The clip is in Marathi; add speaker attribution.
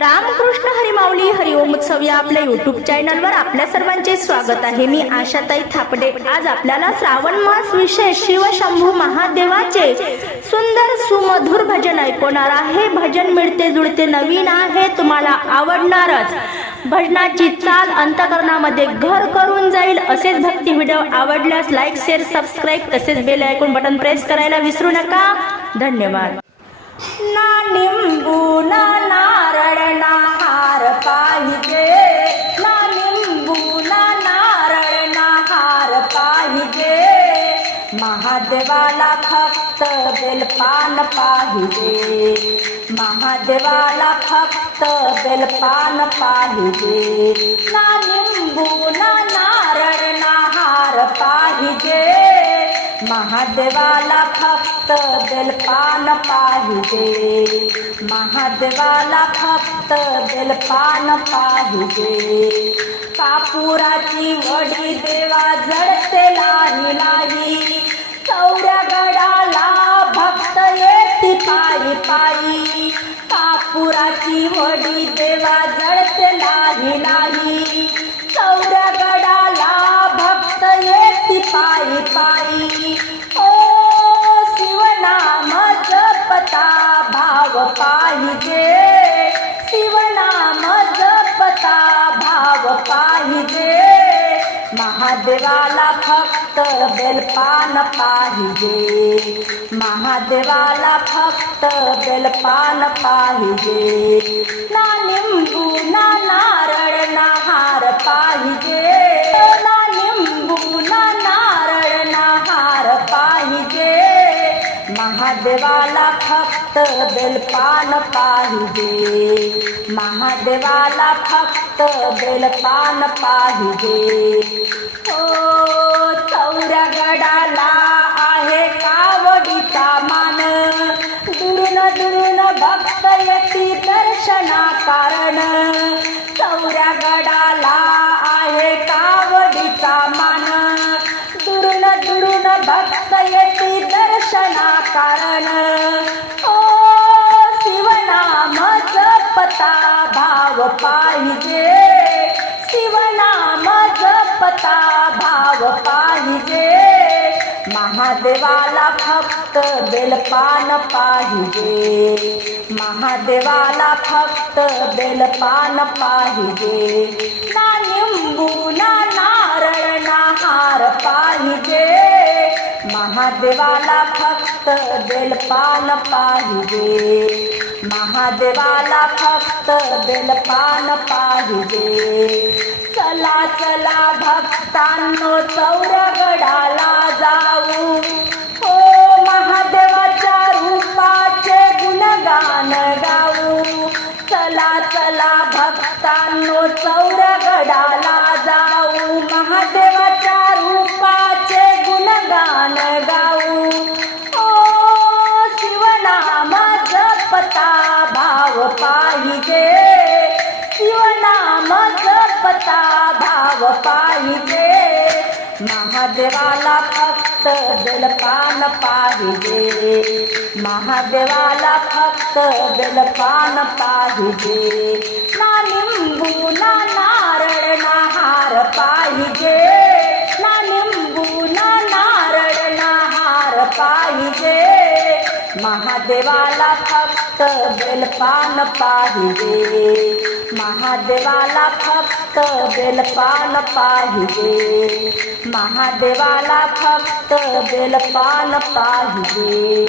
Speaker 1: रामकृष्ण हरिमाऊली हरिओम उत्सव या आपल्या युट्यूब चॅनलवर आपल्या सर्वांचे स्वागत आहे. मी आशाताई थापडे. आज आपल्याला श्रावण मास विशेष शिवशंभू महादेवाचे सुंदर सुमधुर भजन ऐकवणार आहे. भजन मिळते जुळते नवीन आहे. तुम्हाला आवडणारच. भजनाची चाल अंतकरणामध्ये घर करून जाईल. असेच भक्ती व्हिडिओ आवडल्यास लाईक शेअर सबस्क्राईब तसेच बेल ऐकून बटन प्रेस करायला विसरू नका. धन्यवाद. ना निंबू ना नारळ ना हार पाहिजे. ना निंबू ना नारळ ना हार पाहिजे. महादेवाला फक्त बेलपान पाहिजे. महादेवाला फक्त बेलपान पाहिजे. ना निंबू ना महादेवाला फक्त बेलपान पाहिजे. महादेवाला फक्त बेलपान पाहिजे. कापुराची वडी देवा जडते लाही लाही चौऱ्या गडाला भक्त येती पायी पायी. कापुराची वडी देवा जडते लाही लाही भाव पाहिजे. शिवनाम जपता भाव पाहिजे. महादेवाला फक्त बेलपान पाहिजे. महादेवाला फक्त बेलपान पाहिजे. ना लिंबू ना नारळ ना हार पाहिजे. ना लिंबू ना नारळ ना हार पाहिजे. महादेवाला फक्त फक्त बेलपान पाहिजे. महादेवाला फक्त बेलपान पाहिजे. ओ चौऱ्या गडाला आहे कावडीचा मान. दुरून दुरून भक्त येती दर्शना कारण चौऱ्या गडाला आहे कावडीचा मान. दुरून दुरून भक्त येती दर्शना कारण भाव पाहिजे. शिवनाम जपता भाव पाहिजे. महादेवाला फक्त बेलपान पाहिजे. महादेवाला फक्त बेलपान पाहिजे. ना निंबू ना नारळ ना हार पाहिजे. महादेवाला फक्त बेलपान पाहिजे. महादेवाला भक्त बेलपान पाहिजे. चला चला भक्तांनो चौरगडाला जाऊ. ओ महादेवाच्या रूपाचे गुणगान गाऊ. चला चला भक्तांनो चौरगडाला जाऊ. महादेवाच्या रूपाचे गुणगान गाऊ. शिवनाम पता भाव पाहिजे. महादेवाला फक्त बेलपान पाहिजे. महादेवाला फक्त बेलपान पाहिजे. ना निंबू ना महादेवाला फक्त बेलपान पाहिजे। महादेवाला फक्त बेलपान पाहिजे। महादेवाला फक्त बेलपान पाहिजे।